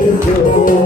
And.